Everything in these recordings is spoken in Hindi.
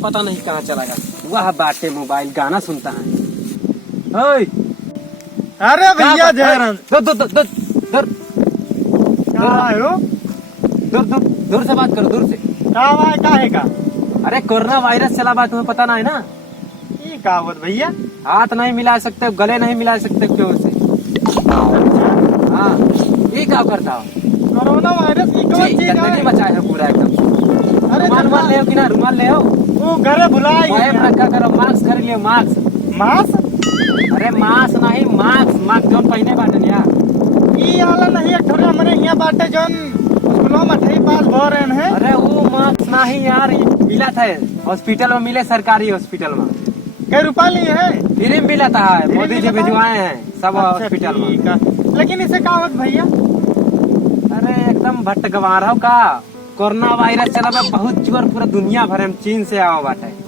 पता नहीं कहाँ चला गया। वह बाटे मोबाइल गाना सुनता है। ओए अरे भैया जयराम दूर दूर दूर दूर कहाँ है हो? दूर दूर दूर से बात करो, दूर से। का है का? अरे कोरोना वायरस चला बा, तुम्हें पता ना है ना? ये का बात भैया? हाथ नहीं मिला सकते, गले नहीं मिला सकते क्यों से। हाँ ये क्या करता हो? कोरोना वायरस की कौन चीज गंदगी है? मचाए हो पूरा एकदम। अरे रुमाल ले हो कि ना? रुमाल ले हो, वो घरे भुलाए मुँह में रखा करो। मास्क खरीद लियो, मास्क। मास अरे मास्क नहीं, मास्क। मास्क जो पहने बाटन यार। ये वाला नहीं है थोड़ा हमारे यहाँ बाटे जोन स्कूलों में ठई पास भो रहे हैं। अरे वो मास्क नहीं यार, मिला था हॉस्पिटल में, मिले सरकारी हॉस्पिटल में। कई रुपया लिए है? फ्री में मिला था, मोदी जी मिला था? भिजवाए हैं सब हॉस्पिटल में। ठीक है। लेकिन इसे का होत भैया? अरे एकदम भट्ट गंवा रहा का। कोरोना वायरस चला बा बहुत जोर, पूरा दुनिया भर में चीन से आओ बाटे।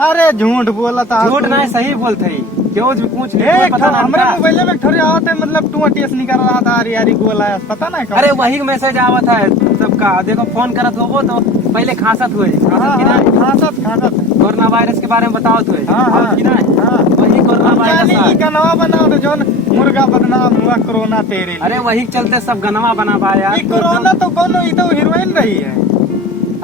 अरे झूठ बोला था। झूठ नहीं, सही बोलते ही। क्यों भी पूछ ले, एक पता ना हमारे हमका। मोबाइल में थोड़े आवत है, मतलब तू टीएस निकल रहा था, अरे यारी गोला है, पता नहीं कौन? अरे वही मैसेज आवत है सबका। देखो फोन करत हो तो पहले खांसत हुए, खांसत की नहीं? खासत कोरोना वायरस के बारे में बताओ तो हाँ। की नहीं? हाँ। वही कोरोना वायरस है। का नवा बनाओ तो जोन मुर्गा बदनाम हुआ कोरोना तेरे लिए। अरे वही चलते सब गनवा बना पाया यार। ये कोरोना तो कौन, ये तो हीरोइन रही है।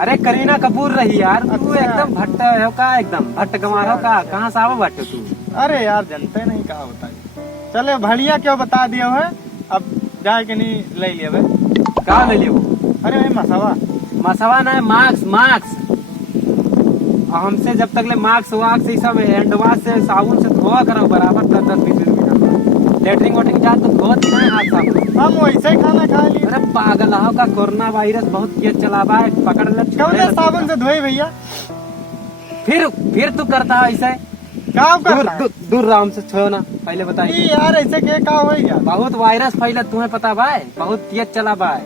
अरे करीना कपूर रही यार। तू अच्छा। एकदम भट्ट हो का, एकदम भट्ट गंवा हो का। कहाँ से आवो बाटे तू? अरे यार जनते नहीं कहा होता है। चले बढ़िया क्यों बता दिया है, अब जाए के नहीं ले लिया भाई। कहाँ ले लियो? अरे भाई मसावा मसवा ना है, मास्क मास्क। और हमसे जब तक ले मास्क वाक्स ये सब हैंड वॉश से साबुन से धोआ करो बराबर 10-10 20 मिनट। लेटरिंग वेटरिंग जा तो धोत ही नहीं हाथ साबुन। हम वैसे ही खाना खा लिए। अरे पागल हो का, कोरोना वायरस बहुत तेज चला बा है, पकड़ ले कौन छोड़े साबुन से धोए भैया? फिर तू करता है ऐसे। क्या दूर करना है? दूर रहा हमसे, छोड़ो ना, पहले बताइए। ये यार ऐसे के का हो गया? बहुत वायरस फैला, तुम्हें पता भाई? बहुत तेज चला बा है।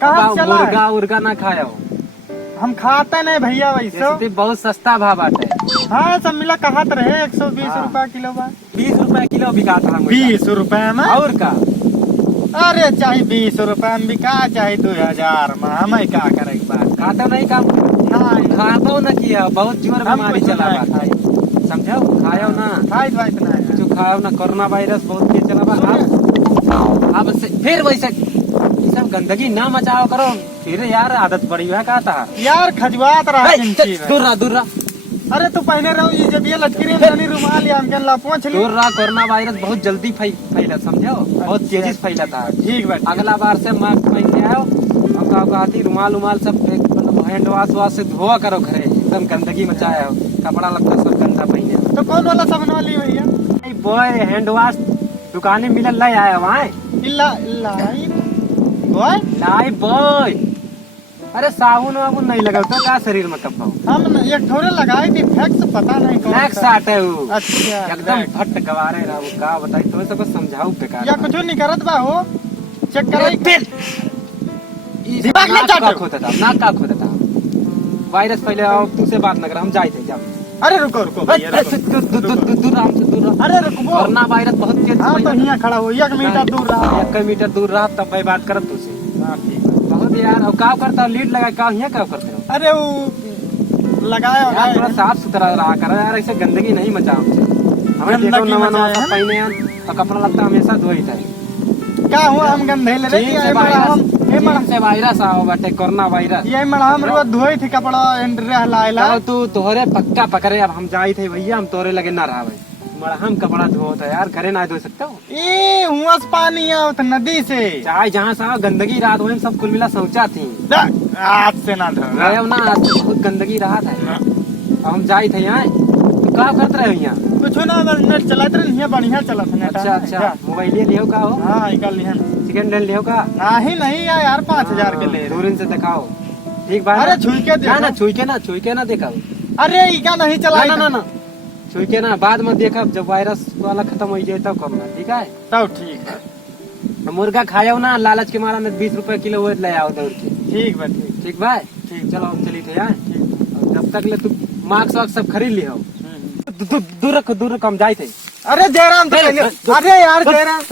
कहाँ अब चला है? मुर्गा उर्गा ना खाओ। हम खाते नहीं भैया वैसे। जैसे बहुत सस्ता भाव बाटे। हाँ सब मिला कहा तो रहे 120 हाँ। रुपया किलो बा। 20 रुपए किलो बिका था मुर्गा। 20 रुपए में? और का? अरे चाहे 20 रुपए में बिका, चाहे 2000 में, हमें क्या करे बात? खाते नहीं काम? नहीं खातो न किया, बहुत जोर हम बीमारी कुछ चला नहीं बा। समझो, खाओ ना खाई भाई तो नहीं। जो खाओ ना, कोरोना वायरस बहुत तेज चला बा। अब से फिर वैसे ये सब गंदगी ना मचाओ करो, फिर यार आदत पड़ी है का था। यार खजवात रहा किंची में। दूर रहा, दूर रहा, अरे तू पहने रहो ये जब ये लटकी रही रुमाल या हमके ला पहुंच ली। दूर रहा। कोरोना वायरस बहुत जल्दी फैला, समझो, बहुत तेजी से फैला था। ठीक बात। अगला बार से मास्क पहन के आओ, और का कहती रुमाल उमाल सब मतलब हैंड वॉश वाश से धोआ करो घरे। एकदम गंदगी मचाया हो, कपड़ा लत्ता सब गंदा पहने हो। तो कौन वाला साबुन वाली भैया? बॉय हैंड वॉश दुकाने मिलल लाई आया वहाँ। इल्ला इल्ला ओए लाई बॉय। अरे साबुन वाबुन नहीं लगा तो क्या शरीर में कब हम एक थोड़े लगाए थे, फैक्स पता नहीं कौन नेक्स्ट सा। आटे वो अच्छा एकदम भट्ट गवारे रहा वो। का बताई तुम्हें सबको समझाऊ बेकार। या कुछ नहीं करत बा हो, चेक अरे कराई। फिर दिमाग में नाक का चाटो। खोता था, नाक का खोता था। वायरस पहले आओ, तुझसे बात न कर, हम जाए थे। जाओ अरे रुको रुको भैया रुको। दूर हमसे दूर रहा। अरे रुको। कोरोना वायरस बहुत तेज हाँ तो फैला। यहाँ खड़ा हो, 1 मीटर दूर रहा। 1 मीटर दूर रहा तब मैं बात करत तुझसे। हाँ, ठीक है। बहुत यार। और क्या करता हो? लीड लगा का यहाँ क्या करते हो अरे वो लगाया यार? थोड़ा होगा। साफ सुथरा रहा करो यार, ऐसे गंदगी नहीं मचाओ हमसे। हमें देखो गंदगी नवा नवा मचाए सब हैं? पहने हैं और कपड़ा लगता हमेशा धोई था। क्या हुआ? हम गंधे ले रहे चीन थे। से चीन से वायरस आओ बाटे, कोरोना वायरस। ये मड़ा हम रोज धोई थी कपड़ा रहला। तो तू तोहरे पक्का पकड़े। अब हम जाए थे भैया, हम तोरे लगे ना रहा भाई। मड़ा हम कपड़ा धो था यार, घरे ना धो सकते हो। ए हुआ से पानी आवत नदी से। चाहे जहाँ से आओ गंदगी रात वही सब कुल मिला शौचा थी। आज से ना धो। गए हो ना, आज तो बहुत गंदगी रहा था। अब हम जाए थे यहाँ। तो क्या करते रहे यहाँ? कुछ ना बस नेट चलाते रहे, नहीं बढ़िया चला था नेट। अच्छा अच्छा, मोबाइल लियो का हो? हाँ निकल लिया। सेकंड हैंड लियो का? नहीं यार 5000 के ले रहे। दूरिन से दिखाओ। ठीक बात। अरे छुई के देखो। ना छुई के ना देखा। अरे इका नहीं चला। ना छुई के ना, बाद में देखा जब वायरस वाला खत्म हो जाए तब करना। ठीक है? तब ठीक है। मुर्गा खाया ना, लालच के मारा 20 रुपए किलो वो ले आओ दौड़ के। ठीक बा ठीक। ठीक भाई? ठीक, चलो हम चली थे यार। जब तक ले तू मास्क वास्क सब खरीद लियो। दूर रखो, हम जाए थे। अरे जयराम तो पहले। अरे यार जयराम